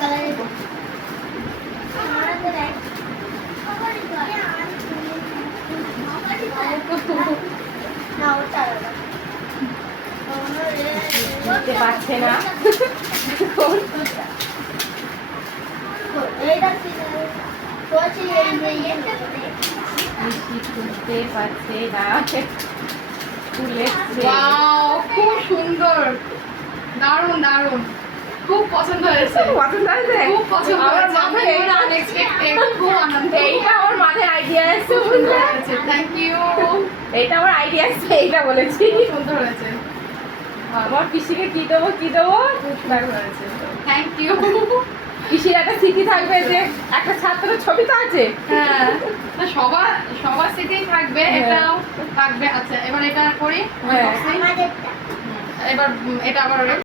কালারের না ওটা আলাদা বুঝতে পারছে না এইটা কি বলছি এই বুঝতে পারছে না ফুলে ওয়াও খুব সুন্দর, দারুণ দারুণ, খুব পছন্দ হয়েছে, পছন্দ হয়েছে খুব পছন্দ আমার হয়েছে, আমি মাথায় পুরো unexpected, খুব আনন্দ। এইটা আমার মাথায় আইডিয়া এসেছে সুন্দর হয়েছে, থ্যাংক ইউ, এইটা আমার আইডিয়া এসেছে এইটা বলেছি সুন্দর হয়েছে, আমার পিসিকে কি দেবো দারুণ হয়েছে, থ্যাংক ইউ। পিসির একটা স্মৃতি থাকবে যে একটা ছাত্রের ছবি তো আছে হ্যাঁ, না সবার সবার স্মৃতিই থাকবে, এটাও থাকবে। আচ্ছা এবার এটা করি হ্যাঁ। আমাদেরটা এবার এটা আবার